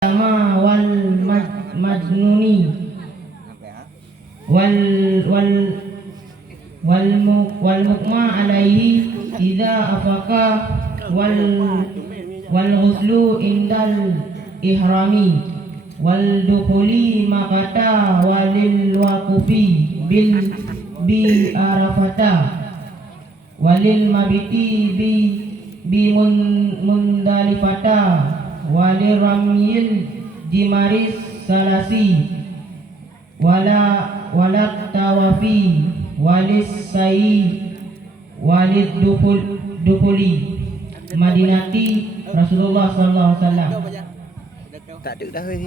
sama majnuni wal mukma alaihi idza afaqa wal ghuslu indal ihrami wal dukhuli makata walil waqufi bi arafata walil mabiti bi mundalifata walir ramyil jimaris salasi walat tawafi walis sa'i walid dukhuli Madinati Rasulullah sallallahu alaihi wasallam. Tak ada dah ni.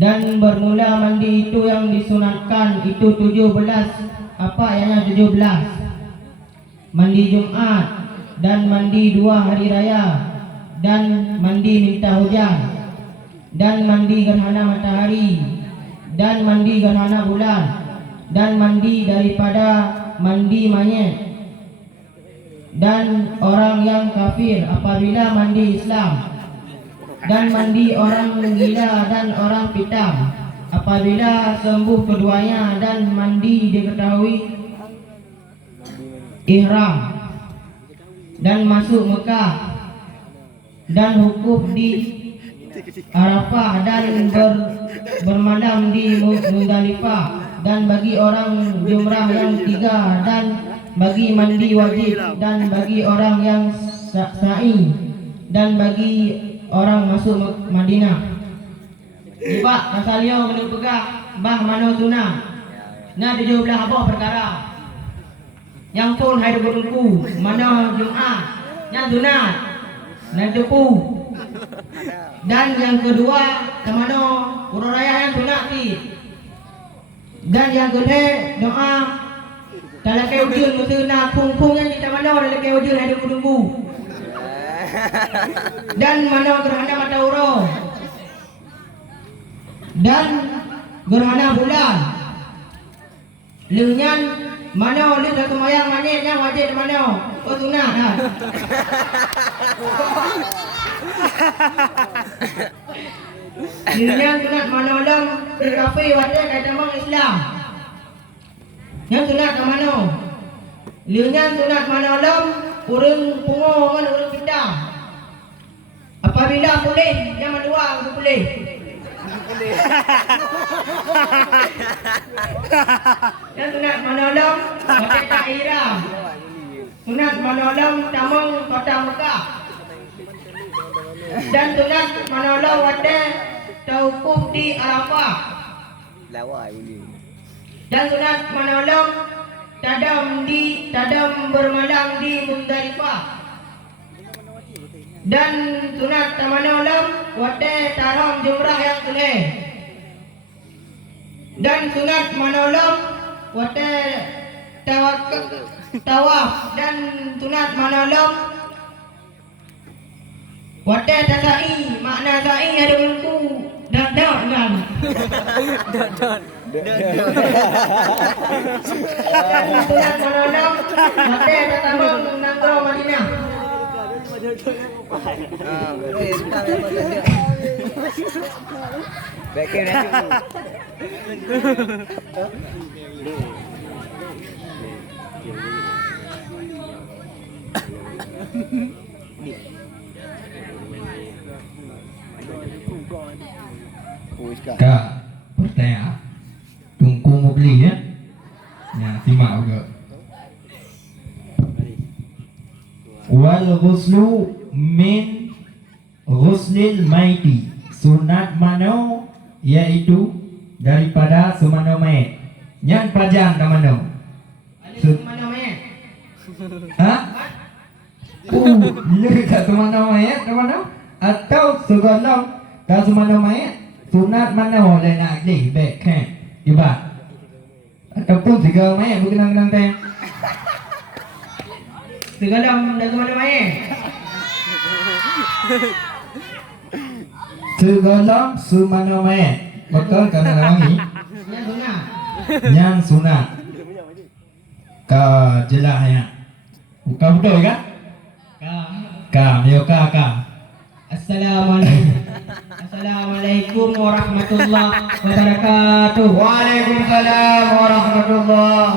Dan bermula mandi itu yang disunatkan itu 17. Apa yang 17? Mandi Jumat dan mandi 2 hari raya dan mandi minta hujan dan mandi gerhana matahari dan mandi gerhana bulan dan mandi daripada mandi mayit dan orang yang kafir apabila mandi Islam dan mandi orang gila dan orang pitam apabila sembuh keduanya dan mandi diketahui ihram dan masuk Mekah dan hukuf di Arafah dan bermalam di Muzdalifah dan bagi orang jumrah yang 3 dan bagi mandi wajib dan bagi orang yang sa'i dan bagi orang masuk Madinah. Ibak kasalio kena pegah bah mano sunah. Nah 17 apa perkara. Yang pun hari berengku mana Jumat yang sunat dan tepu. Dan yang kedua kemana urut raya yang sunat ti. Dan yang kedua doa dalam kai ujung mesti nak kung yang kita mana dalam kai ujung ada tunggu. Dan mana gerhana matahari. Dan gerhana bulan. Lengan mana oleh satu mayang manis yang wajib mana? Oh sunat dah. Lengan sunat mana dalam kafe wajib kata bang Islam. Yang sunat ke mana? Lengan sunat mana dalam orang pungo dengan orang kita. Apabila boleh yang kedua itu boleh. Dan sunat manolong wajib tak ihram. Sunat manolong tamang kota Mekah. Dan sunat manolong wajib tawukuf di Arafah. Lawai boleh. Dan sunat manolong tadam bermalam di Muzdalifah. Dan sunat manolong wajib taram jumrah yang sunai. Dan sunat manolong wajib tawaf dan sunat manolong wajib tasai. Makna sa'i ada bentuk dan dan sunat manolong wajib tatambang nangro Madinah. Boleh sebentar dia. Baikkan dia dulu. Kak, pertanyaan tungku mau beli ya? Ya, simak juga. Wal ghuslu min ghuslil maiti. Sunat mano yaitu daripada semano mayat. Yang pajang ke mano? Semano mayat. Ha? Dia kat semano mayat ke mano? Atau segolong ke semano mayat? Sunat mano le nak je back kan? Iba. Ataupun segala mayat berkenang-kenang tayang. Segala dan semana mayat. Segala semana mayat. Betul kan wangi? Yang sunat. Yang sunat. Ka jelas ya. Bukan betul kan? Ka. Ka, yo ka. Assalamualaikum warahmatullahi wabarakatuh. Waalaikumsalam warahmatullahi